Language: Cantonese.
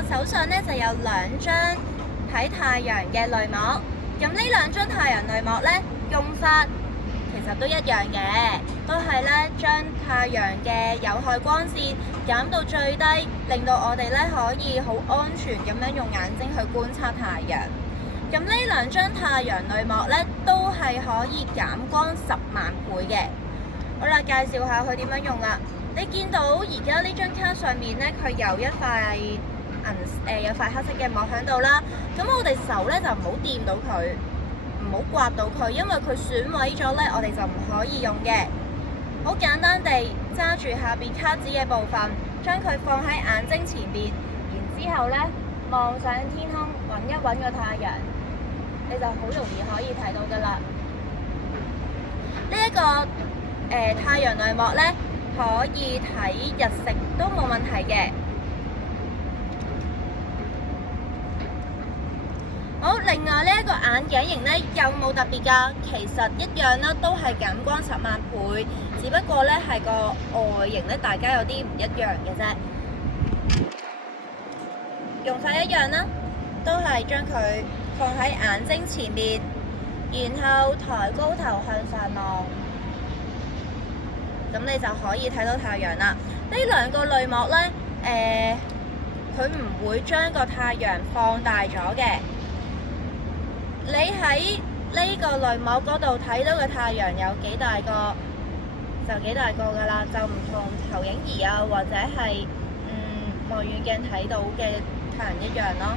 我手上咧就有2張睇太陽嘅濾膜。咁呢2張太陽濾膜咧用法其實都一樣嘅，都係咧將太陽嘅有害光線減到最低，令到我哋咧可以好安全咁樣用眼睛去觀察太陽。咁呢2張太陽濾膜咧都係可以減光10萬倍嘅。好啦，介紹下佢點樣用啦。你見到而家呢張卡上面咧，佢有一塊有塊黑色嘅膜喺度啦。咁我哋手咧就唔好掂到佢，唔好刮到佢，因為佢損毀咗咧，我哋就唔可以用嘅。好簡單地揸住下邊卡紙嘅部分，將佢放喺眼睛前邊，然之後咧望上天空，揾一揾個太陽，你就好容易可以睇到噶啦。呢一個太陽濾膜咧，可以睇日食都冇問題嘅。好，另外呢一個眼鏡型咧有冇特別㗎？其實一樣啦，都係減光10萬倍，只不過咧係個外形咧大家有啲唔一樣嘅啫。用法一樣啦，都係將佢放喺眼睛前面，然後抬高頭向上望，咁你就可以睇到太陽啦。呢2個濾膜咧，佢唔會將個太陽放大咗嘅。你喺呢個濾膜嗰度睇到嘅太陽有幾大個，就幾大個㗎啦，就唔同投影儀啊或者係望遠鏡睇到嘅太陽一樣咯。